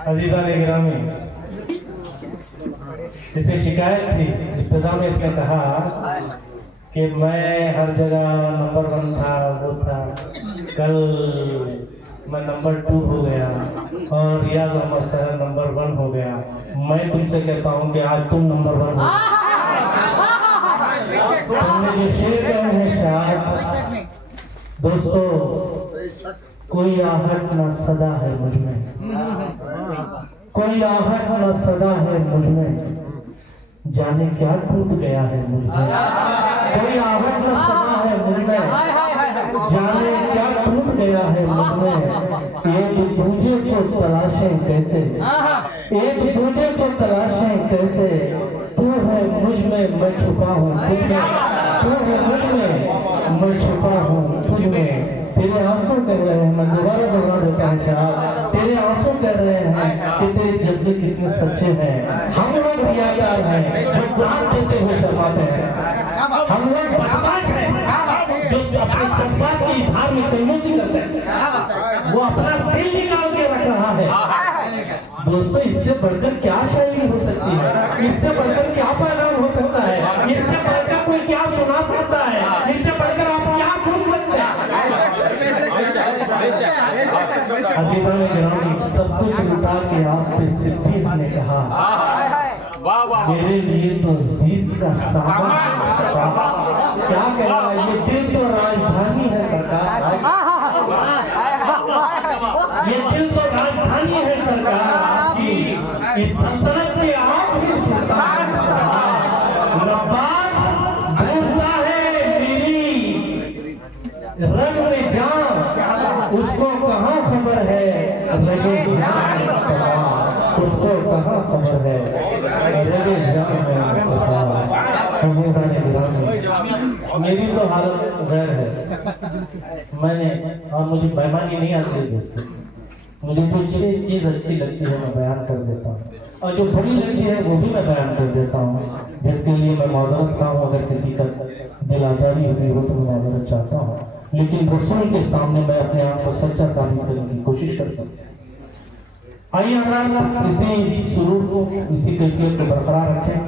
अजीजा ने गिरामी, इसे शिकायत थी। इब्तिदा में इसने कहा कि मैं हर जगह नंबर 1 था, वो था, कल मैं नंबर 2 हो गया और रियाज अहमद सर नंबर 1 हो गया। मैं तुमसे कहता हूँ कि आज तुम नंबर 1 हो। तुमने जो शेर कहे हैं शायद दोस्तों, कोई आहट न सदा है मुझ में, कोई आहट न सदा है मुझ में, जाने क्या टूट गया है मुझ में। कोई आहट न सदा है मुझ में, जाने क्या टूट गया है मुझ में। एक दूजे को तलाशें कैसे, एक दूजे को तलाशें कैसे, तू है मुझ में मैं छुपा हूँ तुझ में, तू है मुझ में मैं छुपा हूँ तुझ में। तेरे आंसू कह रहे हैं, मैं दोबारा दोहरा देता हूँ साहब, तेरे आंसू कह रहे हैं कि तेरे जज्बे कितने सच्चे हैं। हम लोग रियाकार हैं जो दान देते हुए शर्माते हैं, हम लोग बदमाश हैं जो अपने जज्बात के इजहार में कंजूसी करते हैं, वो अपना दिल निकाल के रख रहा है। दोस्तों, इससे बढ़कर क्या शायरी हो सकती है, इससे बढ़कर क्या पैगाम हो सकता है, इससे बढ़कर कोई क्या सुना सकता है, इससे बढ़कर आप क्या सुन सकते हैं। अजीजा ने गिरामी, सब कुछ लुटा के आप पे सिद्दीक ने कहा, मेरे लिए तो अजीज का सामान क्या कह रहा है, ये दिल तो राजधानी है सरकार, ये दिल तो राजधानी है सरकार की, इस सल्तनत से आप ही सुल्तान नवाज ढूंढता है मेरी रग में जान, उसको कहाँ खबर है लगे जान उसको कहाँ खबर है लगे जान। मेरी तो हालत गैर है, मैंने और मुझे बेईमानी नहीं आती है दोस्तों, मुझे कुछ चीज़ अच्छी लगती है मैं बयान कर देता हूँ, और जो बुरी लगती है वो भी मैं बयान कर देता हूँ, जिसके लिए मैं माजरत करता हूँ। अगर किसी का दिल आज़ारी हुई हो तो मैं माजरत चाहता हूँ, लेकिन रसूल के सामने मैं अपने आप को सच्चा साबित करने की कोशिश करता हूँ। आइए हजरात, इसी सुरूर को, इसी कैफियत को बरकरार रखें।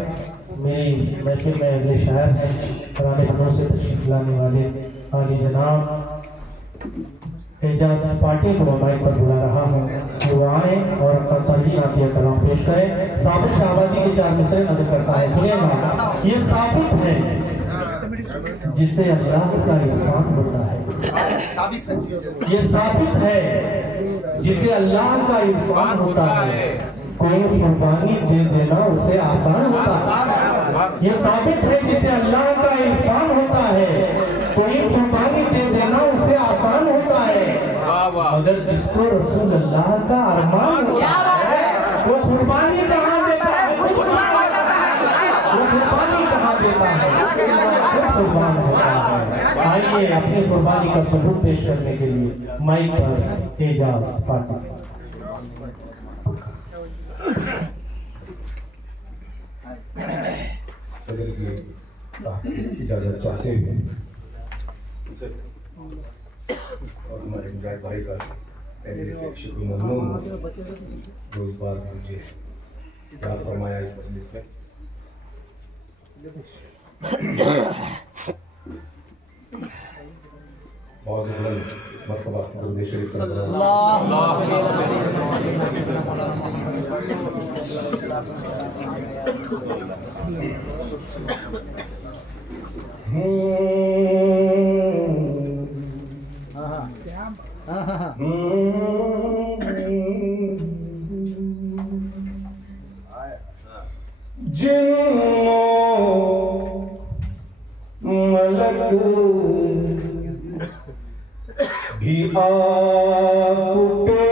मेरी महफिल में अगले शायर हैं, पुराने दिनों से तशरीफ लाने वाले आली जनाब एजाज पार्टी को माइक पर बुला रहा हूँ कि वो आए और अपना नातिया कलाम पेश करें। साबुत शाहबादी के 4 मिसरे नजर करता है, सुनिएगा। ये साबुत है जिसे अल्लाह का इरफान होता है, ये साबित है जिसे अल्लाह का इरफान होता है, कोई कुर्बानी दे देना उसे आसान होता है। ये साबित है जिसे अल्लाह का इरफान होता है, कोई कुर्बानी दे देना उसे आसान होता है, मगर जिसको रसूल अल्लाह का अरमान होता है वो कुर्बानी कहाँ देता है, वो कुर्बानी कहाँ देता है, कुर्बान होता है। आइए अपनी कुर्बानी का सबूत पेश करने के लिए माइक पर एजाज पार्टी। सदर की इजाजत चाहते हुए और हमारे मुजाहिद भाई का पहले से शुक्र ममनून जो इस बार मुझे याद फरमाया इस मजलिस में। बहुत बुलंद मर्तबा दुरूद शरीफ मलक भी आप पे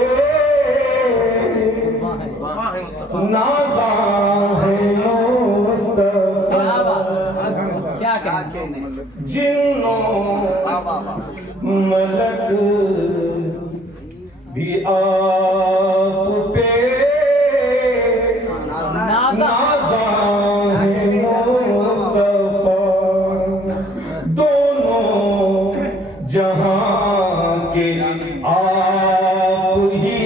नाज़ा है मुस्तफा, जिन्नों मलक भी आप पे नाज़ा है मुस्तफा, दोनों जहां के आप ही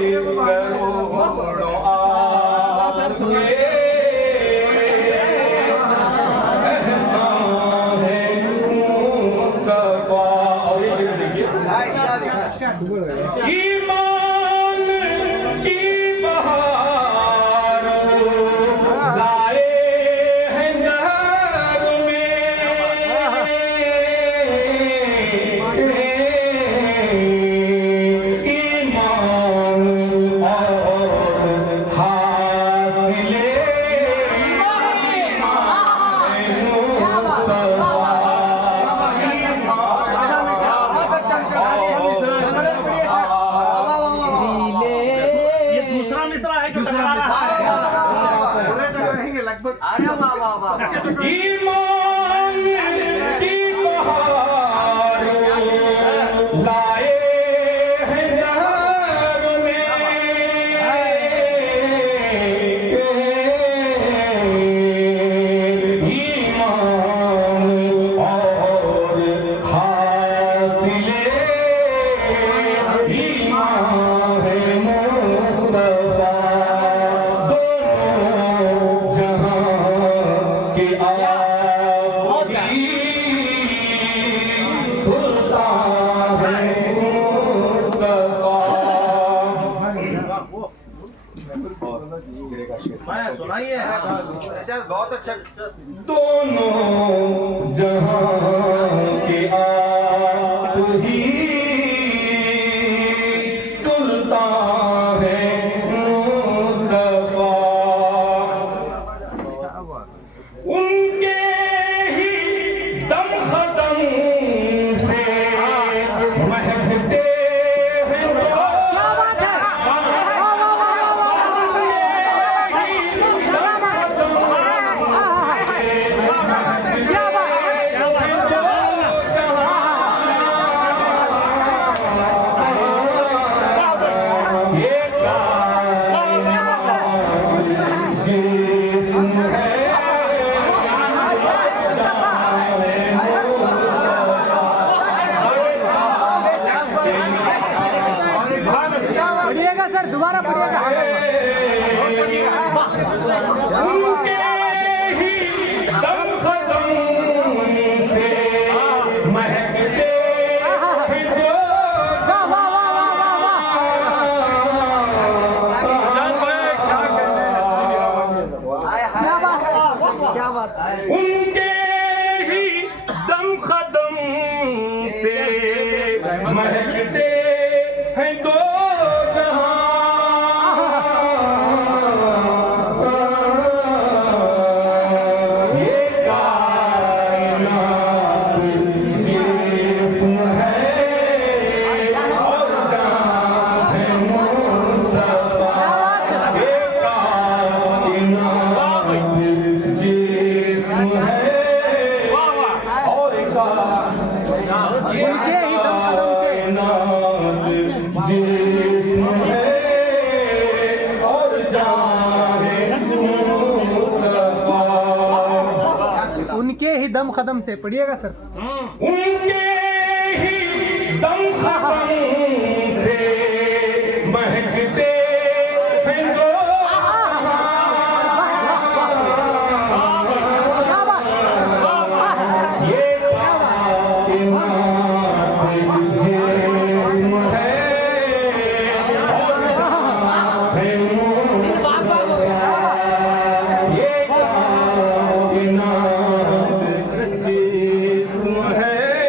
करोड़ों आंसुए एहसान है मुस्तफा। और ये शेर देखिए, ईमान की बहार लाए हैं घर में, ईमान और हासिले ये दूसरा मिसरा है जो टकरा रहा है। अरे वाह वाह वाह ईमान की बहार लाए हैं घर में, ईमान और हासिले ईमान है मुस्तफा। दोनों जहां के आकी सुल्तान है मुस्तफा। सुनाइए। बहुत अच्छा। दोनों जहां के आप ही सुल्तान है मुस्तफा। उनके ही दम खदम से महकते हैं तो पढ़िएगा सर, दोबारा पढ़िएगा। उनके ही दम खदम से महकते हैं जो क्या बात है। उनके ही दम खदम से महकते हैं दो जहां। ये कायनात जिस्म है और जान है मुस्तफा। ये कायनात जिस्म है और उनके ही दम कदम से जिस्म है और जान है मुस्तफा। उनके ही दम कदम से पढ़िएगा सर। उनके ही दम खदम से महकते हैं दो ये कायनात जिस्म है और जान है मुस्तफा। ये कायनात जिस्म है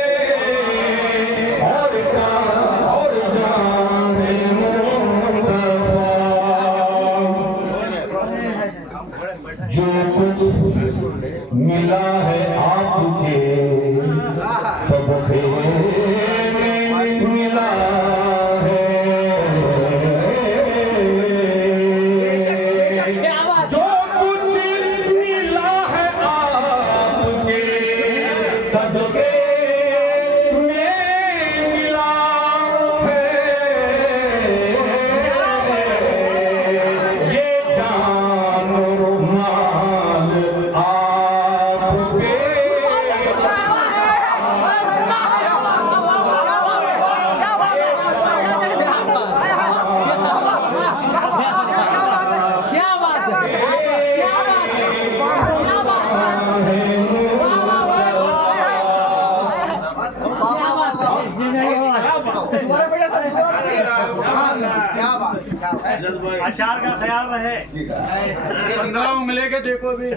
अचार का ख्याल रहे। जी साहब। 15 उंगली के देखो भी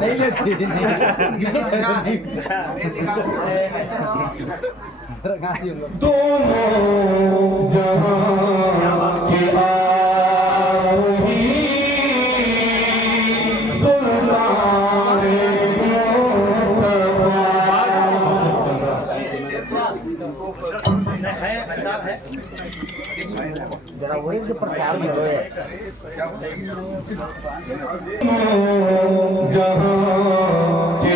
नहीं लेती दोनों जहां के आही सुल्तान है अचार है। जहां के